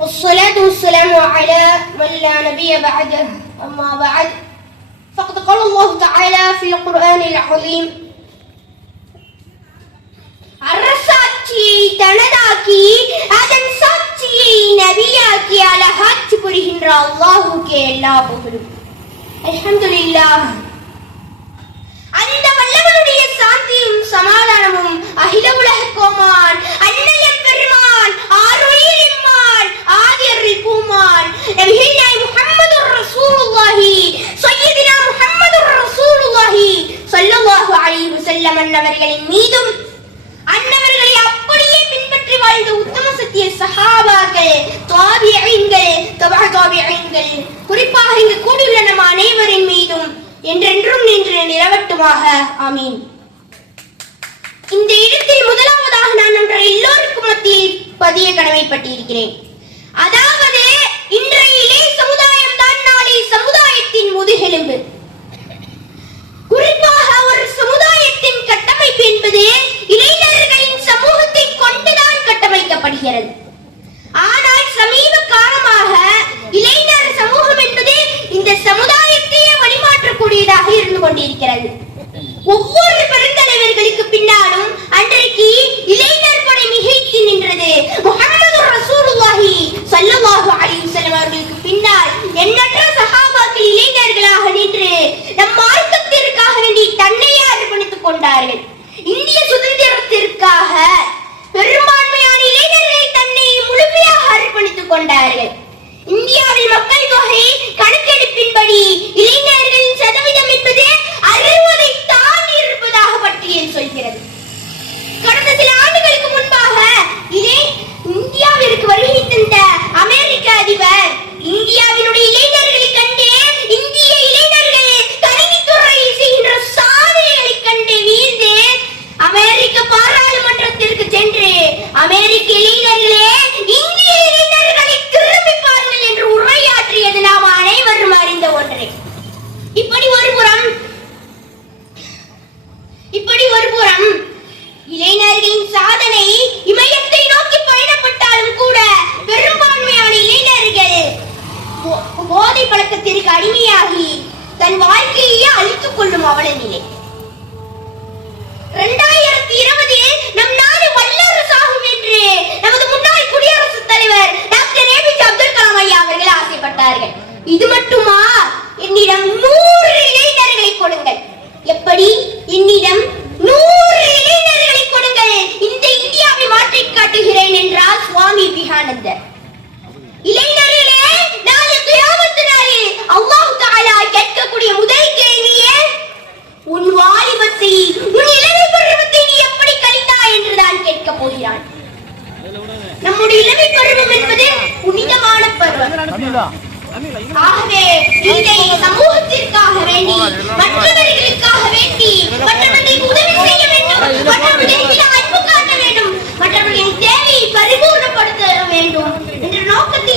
والصلاة والسلام على من لا نبي بعده أما بعد فقد قال الله تعالى في القرآن العظيم அரசாட்சியை தனதாக்கி அதன் சாட்சியை நபியாக்கி அழகாட்சி புரிகின்ற அல்லாஹுக்கே எல்லா புகழும் அல்ஹம்துலில்லாஹ் வஸல்லம் மீதும் அன்னவர்களை அப்படியே பின்பற்றி வாழ்ந்த உத்தம சத்திய சஹாபாக்கள் தாபியீன்கள் தபா தாபியீன்கள் குறிப்பாக இங்கு கூடியுள்ள நம் அனைவரின் மீதும் என்றென்றும் நின்று நிலவட்டுமாக. ஆமீன். இந்த இடத்தில் முதலாவதாக நான் ஒன்றை எல்லோருக்கும் மத்தியில் பதிய கடமைப்பட்டிருக்கிறேன். அவர்களுக்கு பின்னால் எண்ணற்ற சகாபாக்கள் இளைஞர்களாக நின்று அதிபர் இந்தியாவினுடைய இளைஞர்களை கண்டு இந்திய இளைஞர்கள் கணினித்துறையில் செய்கின்ற சாதனைகளை கண்டு வீழ்ந்து அமெரிக்க பாராளுமன்றத்திற்கு சென்று அமெரிக்க இளைஞர்களே இந்திய இளைஞர்களை திரும்பி பாருங்கள் என்று உரையாற்றியது நாம் அனைவரும் அறிந்த ஒன்றே. இப்படி ஒருபுறம் இப்படி ஒருபுறம் இளைஞர்களின் சாதனை இமயத்தை போதை பழக்கத்திற்கு அடிமையாகி தன் வாழ்க்கையே அழித்துக் கொள்ளும் அவல நிலை இரண்டாயிரத்தி இருபதில் நம் நாடு வல்லரசாகும் என்று நமது முன்னாள் குடியரசுத் தலைவர் டாக்டர் ஏபிஜே அப்துல் கலாம் ஐயா அவர்கள் ஆசைப்பட்டார்கள். இது மட்டுமா? என்னிடம் நூறு இளைஞர்களை கொடுங்கள். எப்படி? என்னிடம் பருவம் என்பது புனிதமான பருவம். இதை சமூகத்திற்காக வேண்டி மற்றவர்களுக்காக வேண்டி மற்றவர்களுக்கு உதவி வேண்டும். மற்றவர்களின் தேவையை பரிபூர்ணப்படுத்த வேண்டும் என்ற நோக்கத்தில்